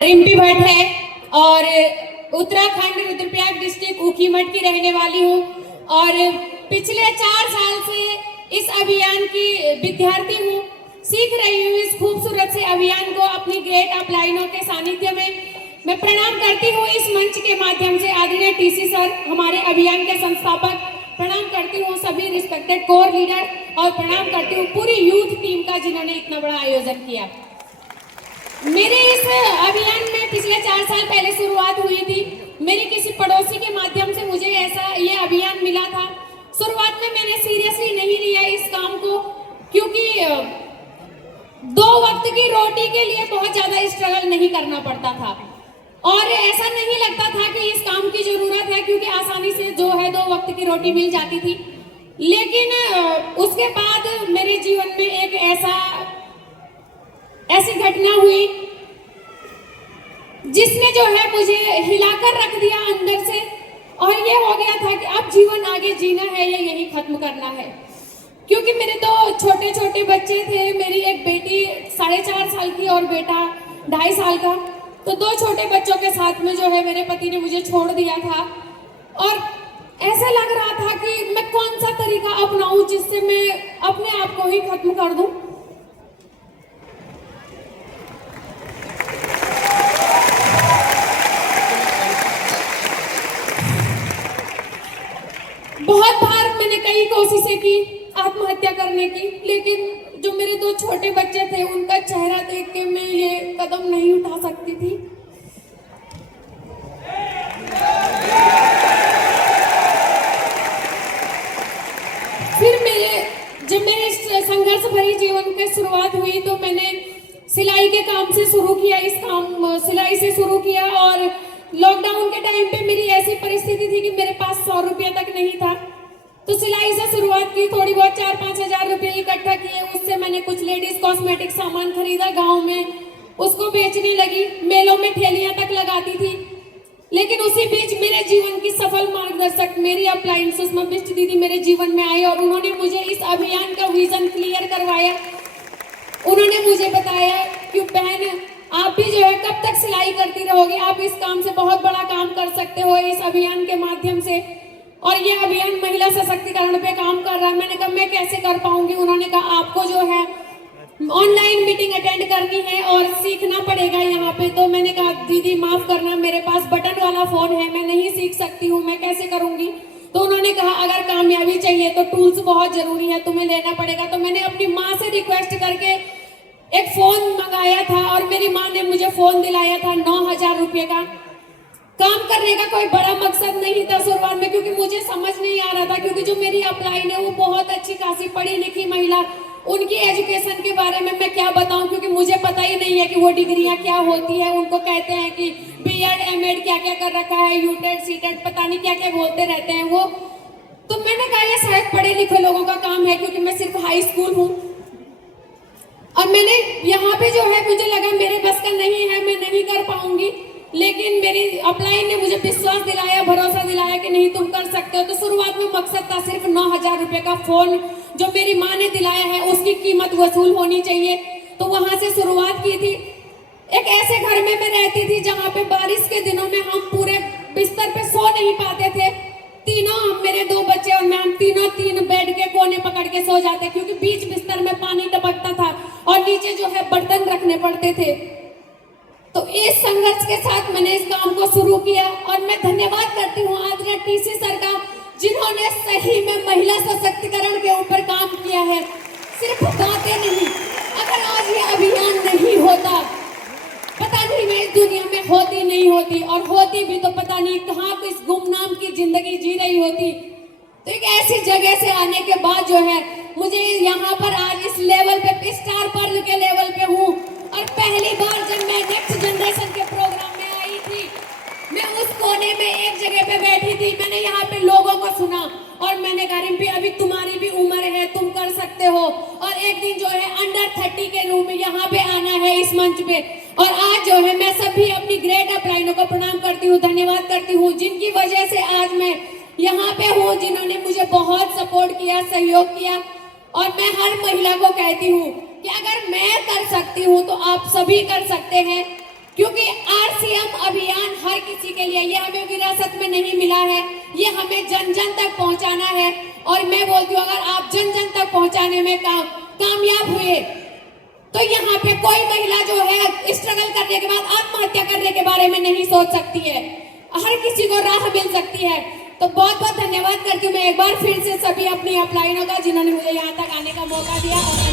रिम्पी भट्ट है और उत्तराखंड रुद्रप्रयाग डिस्ट्रिक्ट ऊखीमठ की रहने वाली हूँ और पिछले 4 साल से इस अभियान की विद्यार्थी हूँ। सीख रही हूँ इस खूबसूरत से अभियान को अपनी ग्रेट अपलाइनों के सानिध्य में। मैं प्रणाम करती हूँ इस मंच के माध्यम से आदरणीय टीसी सर, हमारे अभियान के संस्थापक। प्रणाम करती हूँ सभी रिस्पेक्टेड कोर लीडर और प्रणाम करती हूँ पूरी यूथ टीम का जिन्होंने इतना बड़ा आयोजन किया। मेरे इस अभियान में पिछले 4 साल पहले शुरुआत हुई थी। मेरी किसी पड़ोसी के माध्यम से मुझे ये अभियान मिला था। शुरुआत में मैंने सीरियसली नहीं लिया इस काम को, क्योंकि 2 वक्त की रोटी के लिए बहुत ज्यादा स्ट्रगल नहीं करना पड़ता था और ऐसा नहीं लगता था कि इस काम की जरूरत है, क्योंकि आसानी से जो है 2 वक्त की रोटी मिल जाती थी। लेकिन उसके बाद मेरे जीवन में एक ऐसी घटना हुई जिसने जो है मुझे हिलाकर रख दिया अंदर से, और ये हो गया था कि अब जीवन आगे जीना है या यही खत्म करना है। क्योंकि मेरे 2 छोटे छोटे बच्चे थे। मेरी एक बेटी 4.5 साल की और बेटा 2.5 साल का। तो 2 छोटे बच्चों के साथ में जो है मेरे पति ने मुझे छोड़ दिया था और ऐसा लग रहा था कि मैं कौन सा तरीका अपनाऊं जिससे मैं अपने आप को ही खत्म कर दूं। बहुत बार मैंने कई कोशिशें की आत्महत्या करने की, लेकिन जो मेरे 2 छोटे बच्चे थे उनका चेहरा देख के मैं ये कदम नहीं उठा सकती थी। फिर जब मेरे इस संघर्ष भरी जीवन की शुरुआत हुई तो मैंने सिलाई के काम से शुरू किया। सिलाई से शुरू किया और लॉकडाउन के टाइम पे मेरी ऐसी परिस्थिति थी कि मेरे पास 100 रुपये तक नहीं था। तो सिलाई से शुरुआत की, थोड़ी बहुत 4-5 हजार रुपये इकट्ठा किए। उससे मैंने कुछ लेडीज कॉस्मेटिक सामान खरीदा गांव में, उसको बेचने लगी। मेलों में ठेलियां तक लगाती थी। लेकिन उसी बीच मेरे जीवन की सफल मार्गदर्शक मेरी अपलाइन सुषमा बिष्ट दीदी मेरे जीवन में आई और उन्होंने मुझे इस अभियान का विजन क्लियर करवाया। उन्होंने मुझे बताया कि बहन, आप भी जो है कब तक सिलाई करती रहोगे, आप इस काम से बहुत बड़ा काम कर सकते हो इस अभियान के माध्यम से। और ये अभियान महिला सशक्तिकरण पे काम कर रहा है। मैंने कहा मैं कैसे कर पाऊंगी। उन्होंने कहा आपको जो है ऑनलाइन मीटिंग अटेंड करनी है और सीखना पड़ेगा यहाँ पे। तो मैंने कहा दीदी माफ करना, मेरे पास बटन वाला फोन है, मैं नहीं सीख सकती हूँ, मैं कैसे करूंगी। तो उन्होंने कहा अगर कामयाबी चाहिए तो टूल्स बहुत जरूरी है, तुम्हें लेना पड़ेगा। तो मैंने अपनी माँ से रिक्वेस्ट करके एक फोन मंगाया था और मेरी माँ ने मुझे फोन दिलाया था 9,000 रुपये का। काम करने का कोई बड़ा मकसद नहीं था शुरुआत में, क्योंकि मुझे समझ नहीं आ रहा था। क्योंकि जो मेरी अपलाइन है वो बहुत अच्छी खासी पढ़ी लिखी महिला, उनकी एजुकेशन के बारे में मैं क्या बताऊं, क्योंकि मुझे पता ही नहीं है कि वो डिग्रियां क्या होती है। उनको कहते हैं कि बीएड एमएड क्या क्या कर रखा है, यूटेड सीटेड पता नहीं क्या क्या बोलते रहते हैं वो। तो मैंने कहा ये शायद पढ़े लिखे लोगों का काम है, क्योंकि मैं सिर्फ हाई स्कूल हूँ। और मैंने यहाँ पे जो है मुझे लगा मेरे बस का नहीं है, मैं नहीं कर पाऊंगी। लेकिन मेरी अपलाइन ने मुझे विश्वास दिलाया, भरोसा दिलाया कि नहीं तुम कर सकते हो। तो शुरुआत में मकसद था सिर्फ 9,000 रुपये का फोन जो मेरी माँ ने दिलाया है उसकी कीमत वसूल होनी चाहिए। तो वहां से शुरुआत की थी। एक ऐसे घर में मैं रहती थी जहाँ पे बारिश के दिनों में हम पूरे बिस्तर पे सो नहीं पाते थे। तीनों मेरे 2 बच्चे और मैं, हम तीनों 3 बेड के कोने पकड़ के सो जाते, क्योंकि बीच बिस्तर में पानी टपकता था और नीचे जो है बर्तन रखने पड़ते थे। तो इस संघर्ष के साथ मैंने इस काम को शुरू किया और मैं धन्यवाद करती हूँ आदरणीय टीसी सर का, जिन्होंने सही में महिला सशक्तिकरण के ऊपर काम किया है। सिर्फ बातें नहीं, अगर आज ये अभियान नहीं होता पता नहीं मैं इस दुनिया में होती नहीं होती, और होती भी तो पता नहीं कहाँ किस गुमनाम की जिंदगी जी रही होती। तो एक ऐसी जगह से आने के बाद जो है मुझे यहाँ पर आज इस लेवल पे स्टार पर्ल के लेवल पे हूँ। और पहली बार जब मैं नेक्स्ट जनरेशन के प्रोग्राम में आई थी, मैं उस कोने में एक जगह पे बैठी थी। मैंने यहाँ पे लोगों को सुना और मैंने कहा रिम्पी अभी तुम्हारी भी उम्र है, तुम कर सकते हो। और एक दिन जो है अंडर 30 के रूम में यहाँ पे आना है इस मंच पे। और आज जो है मैं सभी अपनी ग्रेट अपलाइनों को प्रणाम करती हूँ, धन्यवाद करती हूँ, जिनकी वजह से आज मैं यहाँ पे हूँ, जिन्होंने मुझे बहुत सपोर्ट किया, सहयोग किया। और मैं हर महिला को कहती हूँ कि अगर मैं कर सकती हूँ तो आप सभी कर सकते हैं, क्योंकि सीएम अभियान हर किसी के लिए, ये हमें विरासत में नहीं मिला है, ये हमें जन जन तक पहुंचाना है। और मैं बोलती हूँ अगर आप जन जन तक पहुंचाने में कामयाब हुए तो यहाँ पे कोई महिला जो है स्ट्रगल करने के बाद आत्महत्या करने के बारे में नहीं सोच सकती है, हर किसी को राह मिल सकती है। तो बहुत बहुत धन्यवाद करती हूँ मैं एक बार फिर से सभी अपनी अपलाइनों का जिन्होंने मुझे यहाँ तक आने का मौका दिया।